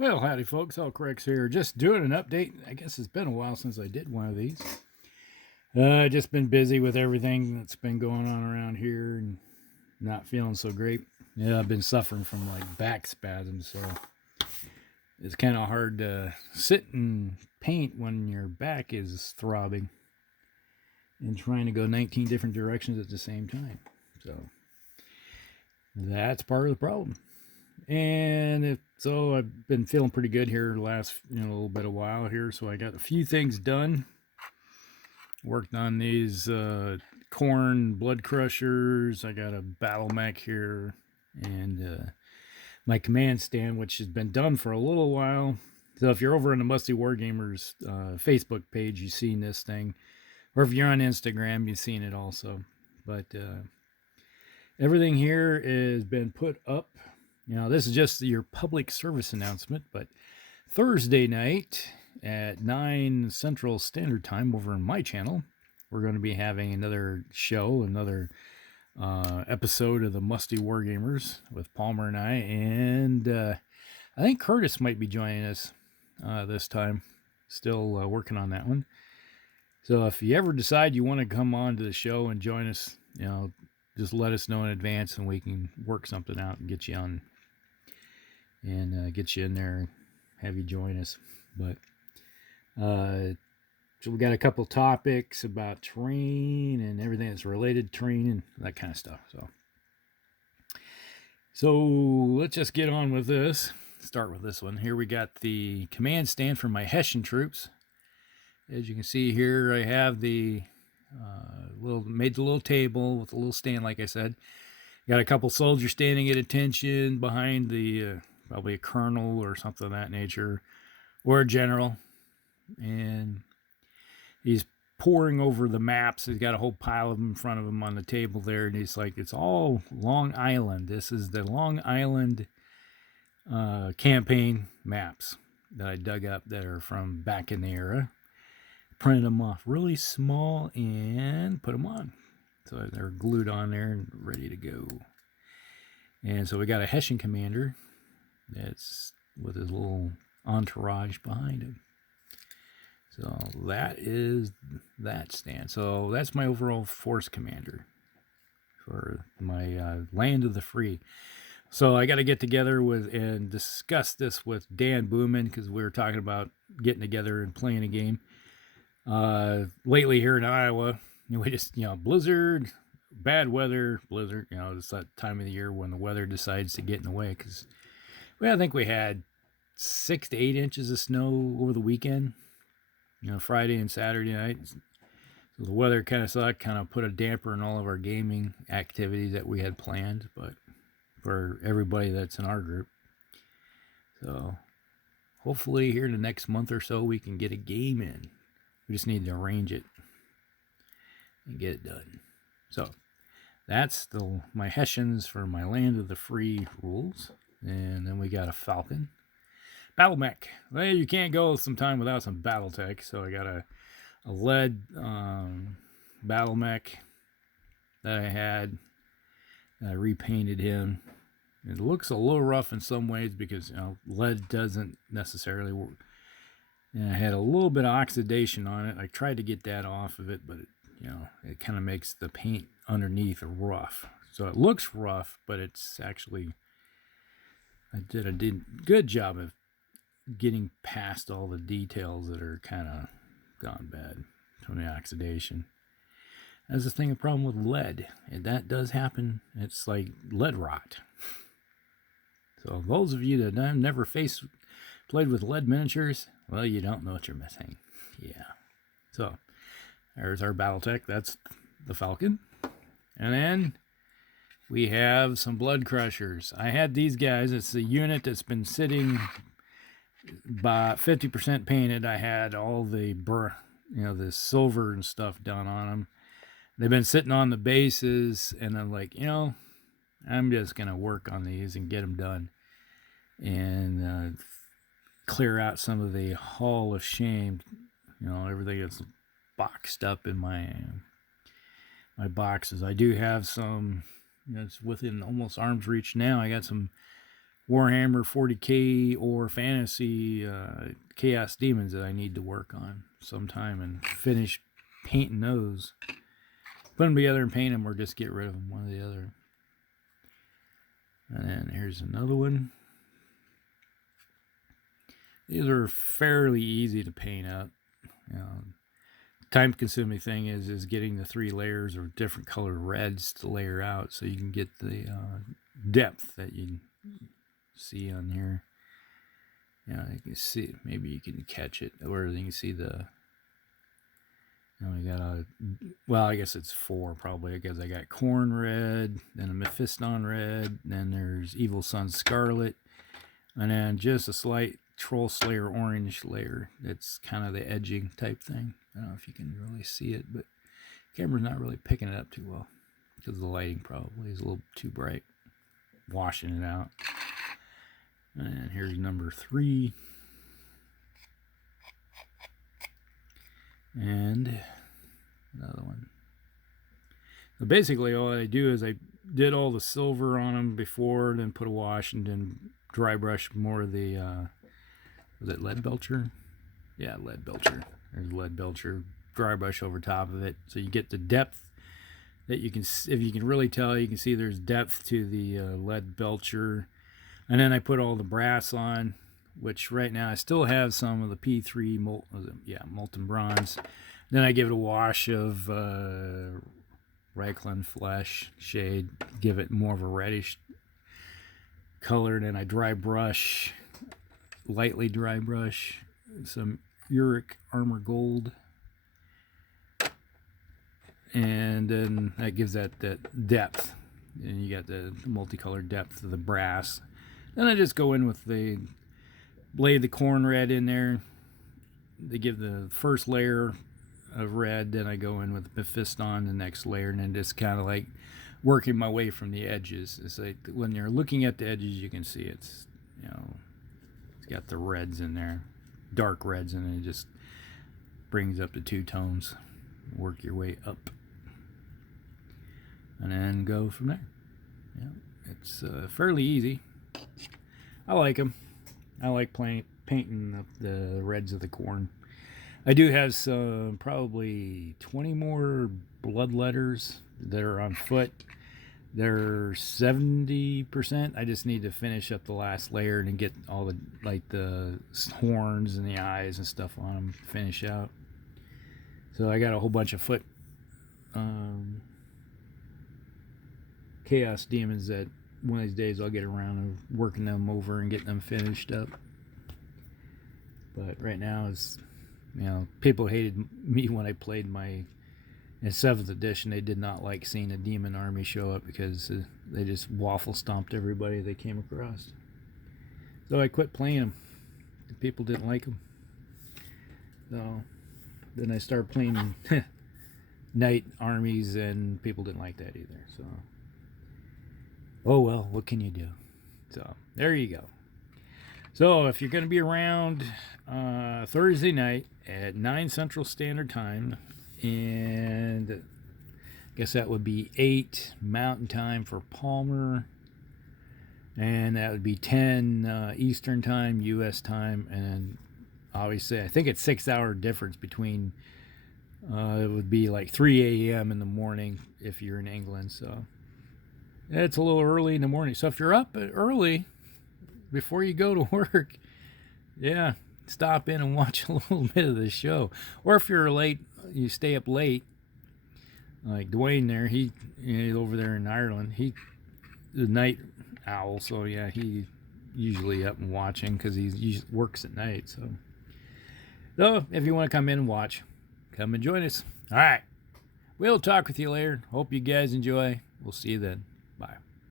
Well, howdy folks, All Corrects here. Just doing an update. I guess it's been a while since I did one of these. Just been busy with everything that's been going on around here and not feeling so great. Yeah, I've been suffering from like back spasms, so it's kind of hard to sit and paint when your back is throbbing and trying to go 19 different directions at the same time. So that's part of the problem. And so I've been feeling pretty good here the last little bit of while here. So I got a few things done. Worked on these Khorne Bloodcrushers. I got a battle mech here, and my command stand, which has been done for a little while. So if you're over on the Musty Wargamers Facebook page, you've seen this thing, or if you're on Instagram, you've seen it also. But everything here has been put up. This is just your public service announcement, but Thursday night at 9 Central Standard Time over on my channel, we're going to be having another show, another episode of the Musty Wargamers with Palmer and I, and I think Curtis might be joining us this time. Still working on that one. So if you ever decide you want to come on to the show and join us, just let us know in advance and we can work something out and get you on and get you in there and have you join us. But so we got a couple topics about terrain and everything that's related to terrain and that kind of stuff. So let's just get on with this. Start with this one. Here we got the command stand for my Hessian troops. As you can see here, I have the made the little table with a little stand, like I said. Got a couple soldiers standing at attention behind the probably a colonel or something of that nature, or a general, and he's poring over the maps. He's got a whole pile of them in front of him on the table there, and he's like, it's all Long Island. This is the Long Island campaign maps that I dug up that are from back in the era. Printed them off really small and put them on. So they're glued on there and ready to go. And so we got a Hessian commander that's with his little entourage behind him. So that is that stand. So that's my overall force commander for my Land of the Free. So I got to get together with and discuss this with Dan Booman, because we were talking about getting together and playing a game. Lately here in Iowa, we just, blizzard, bad weather, blizzard, it's that time of the year when the weather decides to get in the way, because I think we had 6 to 8 inches of snow over the weekend, Friday and Saturday night. So the weather kind of sucked, kind of put a damper on all of our gaming activities that we had planned, but for everybody that's in our group. So hopefully here in the next month or so, we can get a game in. We just need to arrange it and get it done. So that's my Hessians for my Land of the Free rules. And then we got a Falcon. Battle mech. Well, you can't go some time without some Battletech. So I got a lead battle mech that I had. I repainted him. It looks a little rough in some ways because lead doesn't necessarily work. And I had a little bit of oxidation on it. I tried to get that off of it, but it kind of makes the paint underneath rough. So it looks rough, but it's actually, I did a good job of getting past all the details that are kind of gone bad from the oxidation. That's the thing, a problem with lead, and that does happen. It's like lead rot. So those of you that have never played with lead miniatures, well, you don't know what you're missing. Yeah. So there's our Battletech. That's the Falcon. And then we have some Bloodcrushers. I had these guys. It's a unit that's been sitting by 50% painted. I had all the the silver and stuff done on them. They've been sitting on the bases, and I'm like, I'm just going to work on these and get them done. And clear out some of the Hall of Shame, everything that's boxed up in my boxes. I do have some, it's within almost arm's reach now. I got some Warhammer 40k or fantasy Chaos Demons that I need to work on sometime and finish painting those. Put them together and paint them, or just get rid of them, one or the other. And then here's another one. These are fairly easy to paint up. You know, time-consuming thing is getting the 3 layers of different colored reds to layer out, so you can get the depth that you see on here. You know, you can see, maybe you can catch it, or you can see the. You know, we got a, well, I guess it's 4 probably, because I got Khorne red, then a Mephiston red, then there's Evil Sun Scarlet, and then just a slight Troll Slayer orange layer. That's kind of the edging type thing. I don't know if you can really see it, but the camera's not really picking it up too well because the lighting probably is a little too bright. Washing it out. And here's number 3. And another one. So basically all I do is I did all the silver on them before, then put a wash, and then dry brush more of the was it lead belcher? Yeah, lead belcher. There's lead belcher. Dry brush over top of it, so you get the depth that you can, if you can really tell, you can see there's depth to the lead belcher. And then I put all the brass on, which right now I still have some of the P3 molten bronze. Then I give it a wash of Reichland flesh shade, give it more of a reddish color. And then I dry brush, lightly dry brush, some Uric Armor Gold. And then that gives that depth. And you got the multicolored depth of the brass. Then I just go in with the blade, the Khorne red in there. They give the first layer of red, then I go in with Mephiston, the next layer, and then just kind of like working my way from the edges. It's like when you're looking at the edges, you can see it's, you know, it's got the reds in there, dark reds, and it just brings up the 2 tones. Work your way up, and then go from there. Yeah, it's fairly easy. I like them. I like painting the reds of the Khorne. I do have some, probably 20 more bloodletters that are on foot. They're 70%. I just need to finish up the last layer and get all the, like the horns and the eyes and stuff on them, finish out. So I got a whole bunch of foot Chaos Demons that one of these days I'll get around to working them over and getting them finished up. But right now, it's, you know, people hated me when I played my, in 7th edition, they did not like seeing a demon army show up because they just waffle stomped everybody they came across. So I quit playing them. People didn't like them. So then I started playing knight armies, and people didn't like that either. So, oh well, what can you do? So there you go. So if you're going to be around Thursday night at 9 Central Standard Time, and I guess that would be 8 Mountain Time for Palmer, and that would be 10 Eastern Time, U.S. time, and obviously I think it's 6-hour difference between, it would be like 3 a.m. in the morning if you're in England, so it's a little early in the morning. So if you're up early before you go to work, yeah, stop in and watch a little bit of the show. Or if you're late, you stay up late, like Dwayne there, he's over there in Ireland, he's the night owl, so yeah, he usually up and watching because he works at night. So if you want to come in and watch, come and join us. All right, we'll talk with you later. Hope you guys enjoy. We'll see you then. Bye.